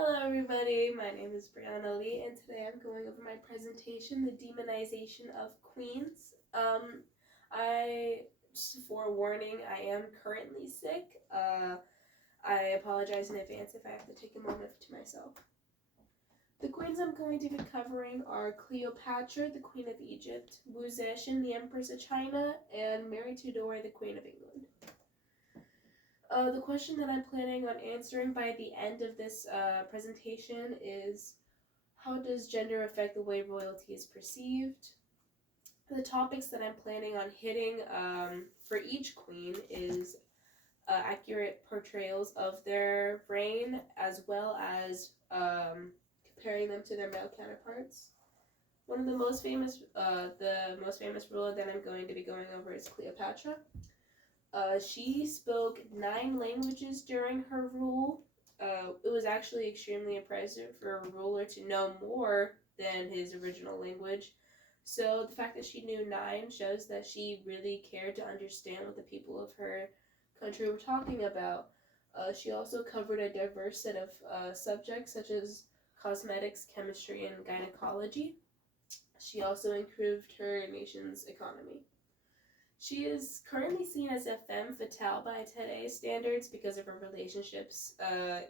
Hello everybody, my name is Brianna Lee and today I'm going over my presentation, The Demonization of Queens. Just forewarning, I am currently sick. I apologize in advance if I have to take a moment to myself. The queens I'm going to be covering are Cleopatra, the Queen of Egypt, Wu Zetian, the Empress of China, and Mary Tudor, the Queen of England. The question that I'm planning on answering by the end of this presentation is, how does gender affect the way royalty is perceived? The topics that I'm planning on hitting for each queen is accurate portrayals of their reign, as well as comparing them to their male counterparts. One of the most famous ruler that I'm going to be going over is Cleopatra. She spoke 9 languages during her rule. It was actually extremely impressive for a ruler to know more than his original language. So the fact that she knew 9 shows that she really cared to understand what the people of her country were talking about. She also covered a diverse set of subjects such as cosmetics, chemistry, and gynecology. She also improved her nation's economy. She is currently seen as a femme fatale by today's standards because of her relationships,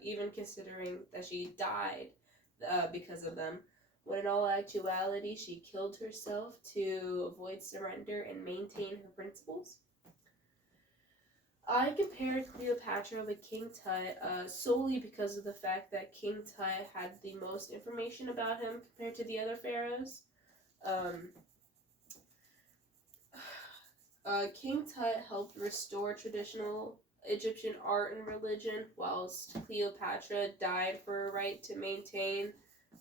even considering that she died because of them, when in all actuality she killed herself to avoid surrender and maintain her principles. I compared Cleopatra with King Tut solely because of the fact that King Tut had the most information about him compared to the other pharaohs. King Tut helped restore traditional Egyptian art and religion, whilst Cleopatra died for her right to maintain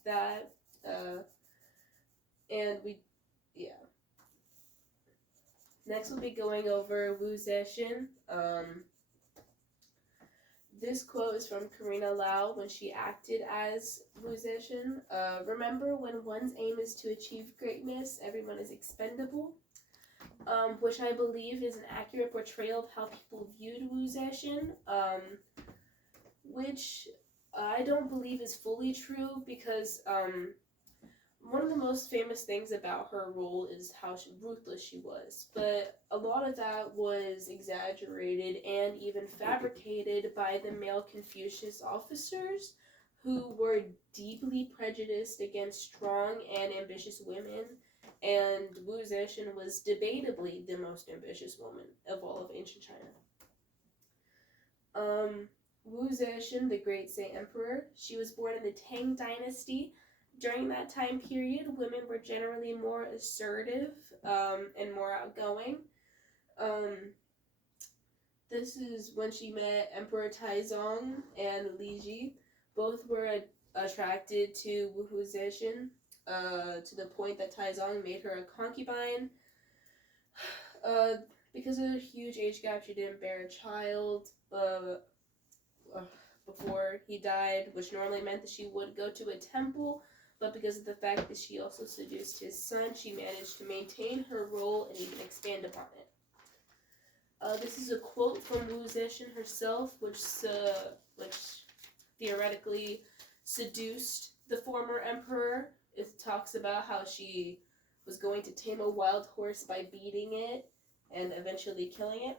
that. Next we'll be going over Wu Zetian. This quote is from Karina Lau when she acted as Wu Zetian. Remember, when one's aim is to achieve greatness, everyone is expendable. Which I believe is an accurate portrayal of how people viewed Wu Zetian, which I don't believe is fully true because one of the most famous things about her rule is how ruthless she was, but a lot of that was exaggerated and even fabricated by the male Confucius officers who were deeply prejudiced against strong and ambitious women. And Wu Zetian was debatably the most ambitious woman of all of ancient China. Wu Zetian, the Great Saint Emperor, she was born in the Tang Dynasty. During that time period, women were generally more assertive and more outgoing. This is when she met Emperor Taizong and Li Ji. Both were attracted to Wu Zetian, to the point that Taizong made her a concubine. Because of the huge age gap, she didn't bear a child before he died, which normally meant that she would go to a temple, but because of the fact that she also seduced his son, she managed to maintain her role and even expand upon it. This is a quote from Wu Zetian herself, which theoretically seduced the former emperor. It talks about how she was going to tame a wild horse by beating it and eventually killing it.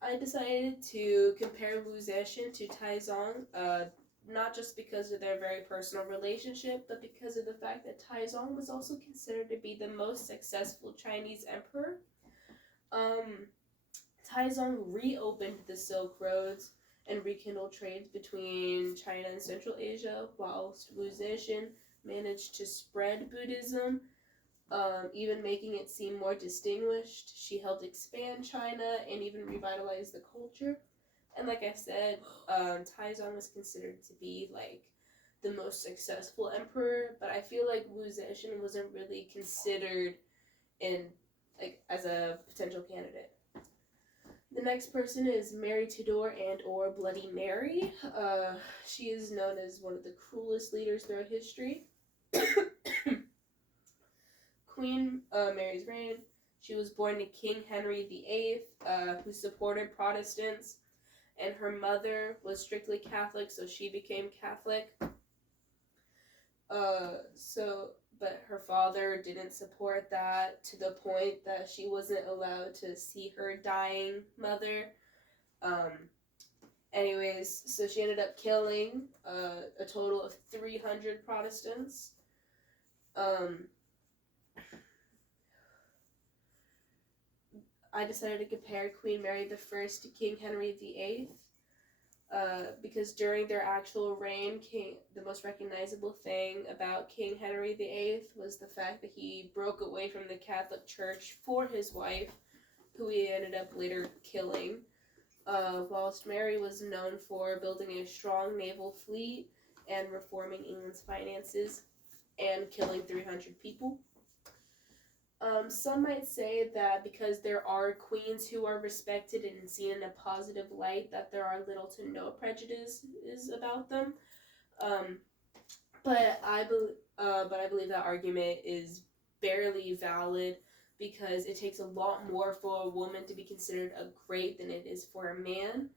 I decided to compare Wu Zetian to Taizong, not just because of their very personal relationship, but because of the fact that Taizong was also considered to be the most successful Chinese emperor. Taizong reopened the Silk Roads and rekindled trades between China and Central Asia, whilst Wu Zetian managed to spread Buddhism, even making it seem more distinguished. She helped expand China and even revitalize the culture. And like I said, Taizong was considered to be like the most successful emperor, but I feel like Wu Zetian wasn't really considered as a potential candidate. The next person is Mary Tudor and or Bloody Mary. She is known as one of the cruelest leaders throughout history. Queen Mary's reign. She was born to King Henry VIII, who supported Protestants and her mother was strictly Catholic, so she became Catholic. But her father didn't support that to the point that she wasn't allowed to see her dying mother. Anyways, so she ended up killing a total of 300 Protestants. I decided to compare Queen Mary I to King Henry VIII. Because during their actual reign, the most recognizable thing about King Henry VIII was the fact that he broke away from the Catholic Church for his wife, who he ended up later killing. Whilst Mary was known for building a strong naval fleet and reforming England's finances and killing 300 people. Some might say that because there are queens who are respected and seen in a positive light, that there are little to no prejudices about them. But I believe that argument is barely valid, because it takes a lot more for a woman to be considered a great than it is for a man.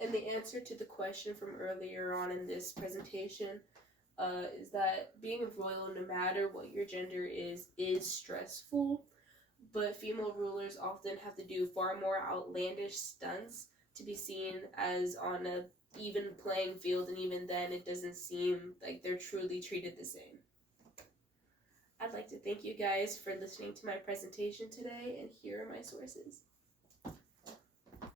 And the answer to the question from earlier on in this presentation is that being royal, no matter what your gender is stressful, but female rulers often have to do far more outlandish stunts to be seen as on a even playing field, and even then it doesn't seem like they're truly treated the same. I'd like to thank you guys for listening to my presentation today, and here are my sources.